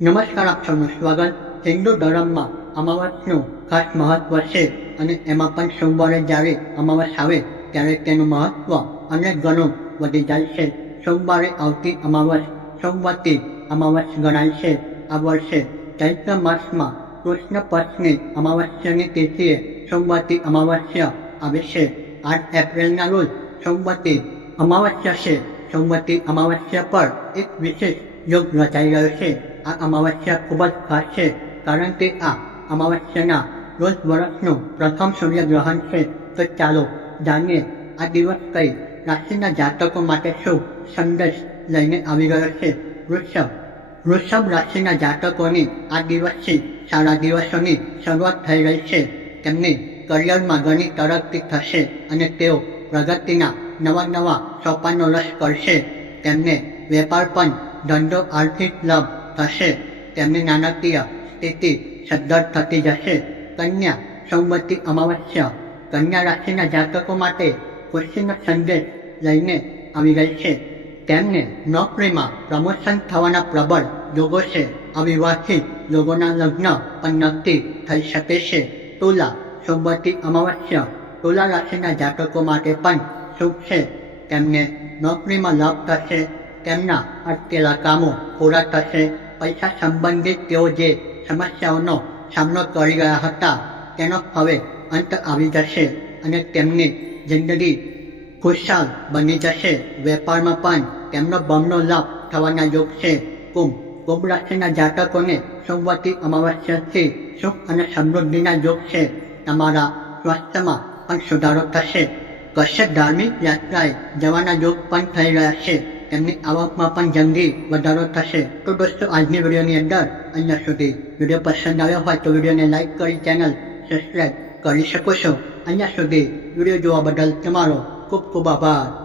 નમસ્કાર આપ સૌનું સ્વાગત હિન્દુ ધર્મમાં અમાવસનું ખાસ મહત્વ છે અને એમાં પણ સોમવારે જ્યારે અમાવસ આવે, ત્યારે તેનું મહત્વ અનેક ગણું વધી જાય છે. સોમવારે આવતી અમાવસ સોમવતી અમાવસ ગણાય છે. આ વર્ષે ચૈત્ર માસમાં કૃષ્ણ પક્ષની અમાવસ્યાની તિથિએ સોમવતી અમાવસ્યા આવે છે. આઠ એપ્રિલના રોજ સોમવતી અમાવસ્યા છે. સોમવતી અમાવસ્યા પર એક વિશેષ યોગ રચાઈ રહ્યો છે. આ અમાવસ્યા ખૂબ જ ખાસ છે, કારણ કે આ અમાવસ્યાના રોજ વર્ષનું પ્રથમ સૂર્યગ્રહણ છે. તો ચાલો જાણીએ, આ દિવસ કઈ રાશિના જાતકો માટે શું સંદેશ લઈને આવી રહ્યો છે. વૃષભ. વૃષભ રાશિના જાતકોની આ દિવસથી સારા દિવસોની શરૂઆત થઈ રહી છે. તેમની કરિયરમાં ઘણી તરક્કી થશે અને તેઓ પ્રગતિના નવા નવા સોપાનો રસ કરશે. તેમને વેપાર પણ ધંધો, આર્થિક લાભ થશે, તેમની નાણાકીય સ્થિતિ સદ્ધર થતી જશે. કન્યા સૌમતી અમાવસ્ય. કન્યા રાશિના જાતકો માટે ખુશીનો સંદેશ લઈને આવી ગઈ છે. તેમને નોકરીમાં પ્રમોશન થવાના પ્રબળ યોગો છે. અવિવાહિત લોકોના લગ્ન પણ નક્કી થઈ શકે છે. તુલા સોમવતી અમાવસ્ય. તુલા રાશિના જાતકો માટે પણ શુભ છે. તેમને નોકરીમાં લાભ થશે. તેમના અટકેલા કામો પૂરા થશે. પૈસા સંબંધિત તેઓ જે સમસ્યાઓનો સામનો કરી રહ્યા હતા, તેનો હવે અંત આવી જશે અને તેમની જિંદગી ખુશાલ બની જશે. વેપારમાં પણ તેમનો બમનો લાભ થવાના યોગ છે. કુંભ કુંભ રાશિના જાતકોને સોમવારથી અમાવસ્યાથી સુખ અને સમૃદ્ધિના યોગ છે. તમારા સ્વાસ્થ્યમાં પણ સુધારો થશે. કશ્યપ ધાર્મિક યાત્રાએ જવાના યોગ પણ થઈ રહ્યા છે. તેમની આવકમાં પણ જલ્દી વધારો થશે. તો દોસ્તો, આજની વિડીયોની અંદર અહીંયા સુધી. વીડિયો પસંદ આવ્યો હોય તો વિડીયોને લાઇક કરી, ચેનલ સબસ્ક્રાઈબ કરી શકો છો. અહીંયા સુધી વીડિયો જોવા બદલ તમારો ખૂબ ખૂબ આભાર.